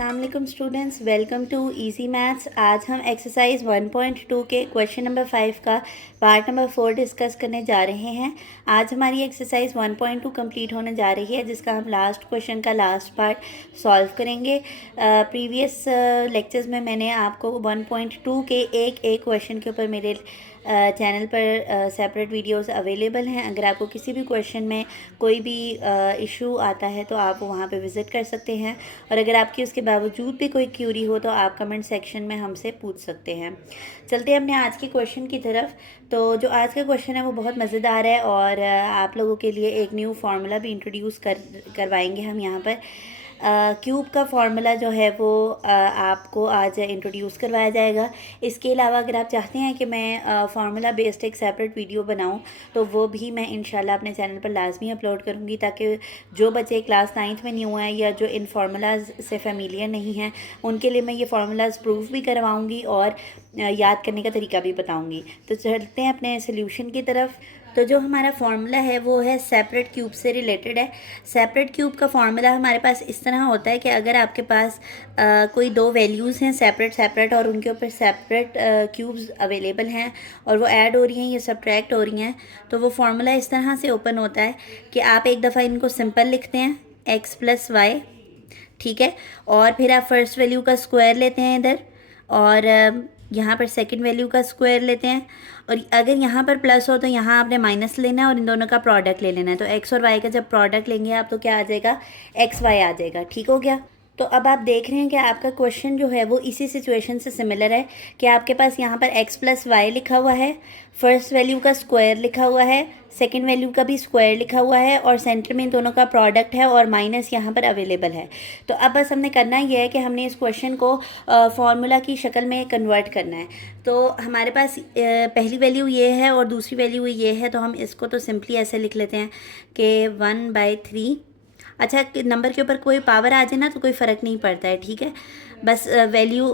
अस्सलाम वालेकुम students, welcome to easy maths. आज हम एक्सरसाइज 1.2 के क्वेश्चन नंबर 5 का पार्ट नंबर 4 डिस्कस करने जा रहे हैं। आज हमारी एक्सरसाइज 1.2 कंप्लीट होने जा रही है, जिसका हम लास्ट क्वेश्चन का लास्ट पार्ट सॉल्व करेंगे। प्रीवियस लेक्चर्स में मैंने आपको 1.2 के एक क्वेश्चन के ऊपर मेरे चैनल पर सेपरेट वीडियोस अवेलेबल हैं। अगर आपको किसी भी क्वेश्चन में कोई भी इशू आता है तो आप वहाँ पे विज़िट कर सकते हैं, और अगर आपकी उसके बावजूद भी कोई क्यूरी हो तो आप कमेंट सेक्शन में हमसे पूछ सकते हैं। चलते हैं अपने आज के क्वेश्चन की तरफ। तो जो आज का क्वेश्चन है वो बहुत मज़ेदार है, और आप लोगों के लिए एक न्यू फार्मूला भी इंट्रोड्यूस करवाएंगे हम यहाँ पर। क्यूब का फार्मूला जो है वो आपको आज इंट्रोड्यूस करवाया जाएगा। इसके अलावा अगर आप चाहते हैं कि मैं फार्मूला बेस्ड एक सेपरेट वीडियो बनाऊं, तो वो भी मैं इंशाल्लाह अपने चैनल पर लाजमी अपलोड करूंगी, ताकि जो बच्चे क्लास 9th में न्यू हैं या जो इन फार्मूलाज से फेमिलियर नहीं हैं, उनके लिए मैं ये फार्मूलाज प्रूफ भी करवाऊँगी और याद करने का तरीका भी बताऊँगी। तो चलते हैं अपने सोल्यूशन की तरफ। तो जो हमारा फार्मूला है वो है सेपरेट क्यूब से रिलेटेड है। सेपरेट क्यूब का फार्मूला हमारे पास इस तरह होता है कि अगर आपके पास कोई दो वैल्यूज़ हैं सेपरेट और उनके ऊपर सेपरेट क्यूब्स अवेलेबल हैं और वो ऐड हो रही हैं या सब्ट्रैक्ट हो रही हैं, तो वो फार्मूला इस तरह से ओपन होता है कि आप एक दफ़ा इनको सिंपल लिखते हैं x + y, ठीक है, और फिर आप फर्स्ट वैल्यू का स्क्वायर लेते हैं इधर, और यहाँ पर सेकंड वैल्यू का स्क्वायर लेते हैं, और अगर यहाँ पर प्लस हो तो यहाँ आपने माइनस लेना है और इन दोनों का प्रोडक्ट ले लेना है। तो x और y का जब प्रोडक्ट लेंगे आप तो क्या आ जाएगा, xy आ जाएगा। ठीक हो गया। तो अब आप देख रहे हैं कि आपका क्वेश्चन जो है वो इसी सिचुएशन से सिमिलर है कि आपके पास यहाँ पर x + y लिखा हुआ है, फर्स्ट वैल्यू का स्क्वायर लिखा हुआ है, सेकंड वैल्यू का भी स्क्वायर लिखा हुआ है, और सेंटर में इन दोनों का प्रोडक्ट है और माइनस यहाँ पर अवेलेबल है। तो अब बस हमने करना ये है कि हमने इस क्वेश्चन को फार्मूला की शक्ल में कन्वर्ट करना है। तो हमारे पास पहली वैल्यू ये है और दूसरी वैल्यू ये है, तो हम इसको तो सिंपली ऐसे लिख लेते हैं कि 1/3। अच्छा, नंबर के ऊपर कोई पावर आ जाए ना तो कोई फ़र्क नहीं पड़ता है, ठीक है, बस वैल्यू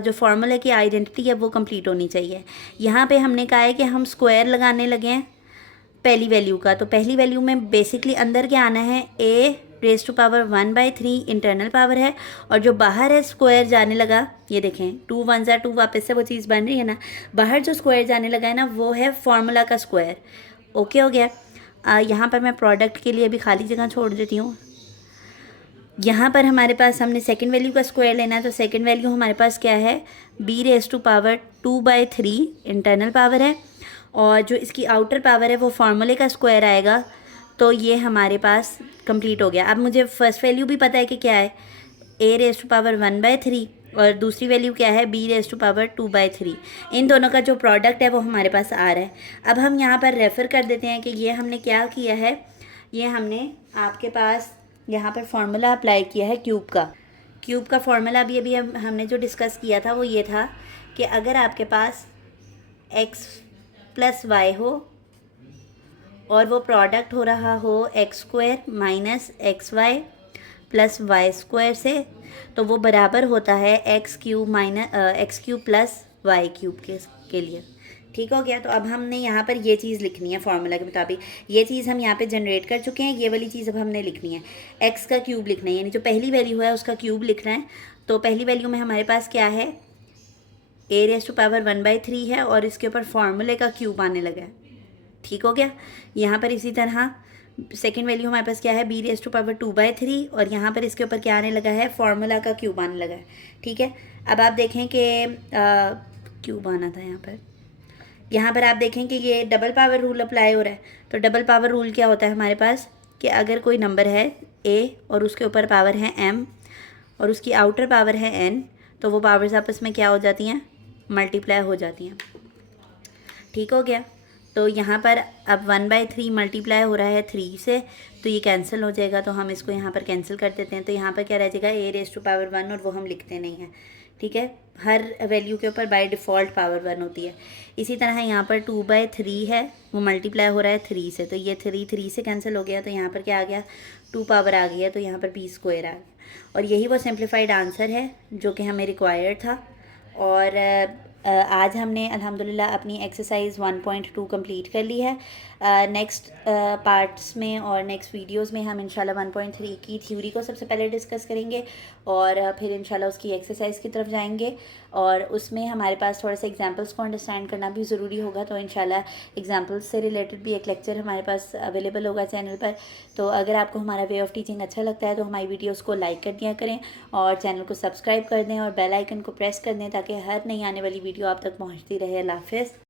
जो फार्मूला की आइडेंटिटी है वो कंप्लीट होनी चाहिए। यहाँ पे हमने कहा है कि हम स्क्वायर लगाने लगे हैं पहली वैल्यू का। तो पहली वैल्यू में बेसिकली अंदर क्या आना है, a⁻⁴ 1/3 इंटरनल पावर है, और जो बाहर है स्क्वायर जाने लगा, ये देखें 2 1 2, वापस से वो चीज़ बन रही है ना, बाहर जो स्क्वायर जाने लगा है ना वो है फार्मूला का स्क्वायर। ओके हो गया। यहाँ पर मैं प्रोडक्ट के लिए भी खाली जगह छोड़ देती हूँ। यहाँ पर हमारे पास हमने सेकंड वैल्यू का स्क्वायर लेना है, तो सेकंड वैल्यू हमारे पास क्या है, b⁻² 2/3 इंटरनल पावर है, और जो इसकी आउटर पावर है वो फार्मूले का स्क्वायर आएगा। तो ये हमारे पास कंप्लीट हो गया। अब मुझे फर्स्ट वैल्यू भी पता है कि क्या है, a⁻⁴ 1/3, और दूसरी वैल्यू क्या है, b⁻² 2/3। इन दोनों का जो प्रोडक्ट है वो हमारे पास आ रहा है। अब हम यहाँ पर रेफ़र कर देते हैं कि ये हमने क्या किया है, ये हमने आपके पास यहाँ पर फार्मूला अप्लाई किया है क्यूब का फार्मूला अभी हमने जो डिस्कस किया था वो ये था कि अगर आपके पास x + y हो और वो प्रोडक्ट हो रहा हो x² - xy + y² से, तो वो बराबर होता है x³ + y³ के लिए। ठीक हो गया। तो अब हमने यहाँ पर ये चीज़ लिखनी है फार्मूला के मुताबिक। ये चीज़ हम यहाँ पे जनरेट कर चुके हैं, ये वाली चीज़ अब हमने लिखनी है, x का क्यूब लिखना है, यानी जो पहली वैल्यू है उसका क्यूब लिखना है। तो पहली वैल्यू में हमारे पास क्या है, a⁻⁴ 1/3 है, और इसके ऊपर फार्मूले का क्यूब आने लगा है। ठीक हो गया। यहाँ पर इसी तरह सेकेंड वैल्यू हमारे पास क्या है, b⁻² 2/3, और यहाँ पर इसके ऊपर क्या आने लगा है, फार्मूला का क्यूब आने लगा है। ठीक है। अब आप देखें कि क्यूब आना था यहाँ पर आप देखें कि ये डबल पावर रूल अप्लाई हो रहा है। तो डबल पावर रूल क्या होता है हमारे पास, कि अगर कोई नंबर है a और उसके ऊपर पावर है m और उसकी आउटर पावर है n, तो वो पावर्स आपस में क्या हो जाती हैं, मल्टीप्लाई हो जाती हैं। ठीक हो गया। तो यहाँ पर अब 1/3 मल्टीप्लाई हो रहा है 3 से, तो ये कैंसिल हो जाएगा, तो हम इसको यहाँ पर कैंसिल कर देते हैं। तो यहाँ पर क्या रह जाएगा, a⁻1, और वो हम लिखते नहीं हैं। ठीक है, हर वैल्यू के ऊपर बाय डिफ़ॉल्ट पावर 1 होती है। इसी तरह यहाँ पर 2/3 है, वो मल्टीप्लाई हो रहा है 3 से, तो ये 3 से कैंसिल हो गया, तो यहाँ पर क्या आ गया, 2 पावर आ गया, तो यहाँ पर b² आ गया। और यही वो सिंप्लीफाइड आंसर है जो कि हमें रिक्वायर्ड था। और आज हमने अल्हम्दुलिल्लाह अपनी एक्सरसाइज 1.2 कंप्लीट कर ली है। नेक्स्ट पार्ट्स में और नेक्स्ट वीडियोस में हम इंशाल्लाह 1.3 की थ्योरी को सबसे पहले डिस्कस करेंगे और फिर इंशाल्लाह उसकी एक्सरसाइज की तरफ जाएंगे और उसमें हमारे पास थोड़ा सा एग्जांपल्स को अंडरस्टैंड करना भी ज़रूरी होगा। तो इंशाल्लाह एग्जांपल्स से रिलेटेड भी एक लेक्चर हमारे पास अवेलेबल होगा चैनल पर। तो अगर आपको हमारा वे ऑफ टीचिंग अच्छा लगता है तो हमारी वीडियोज़ को लाइक कर दिया करें और चैनल को सब्सक्राइब कर दें और बेल आइकन को प्रेस कर दें ताकि हर नई आने वाली वीडियो आप तक पहुँचती रहे। अल्लाह हाफ़िज़।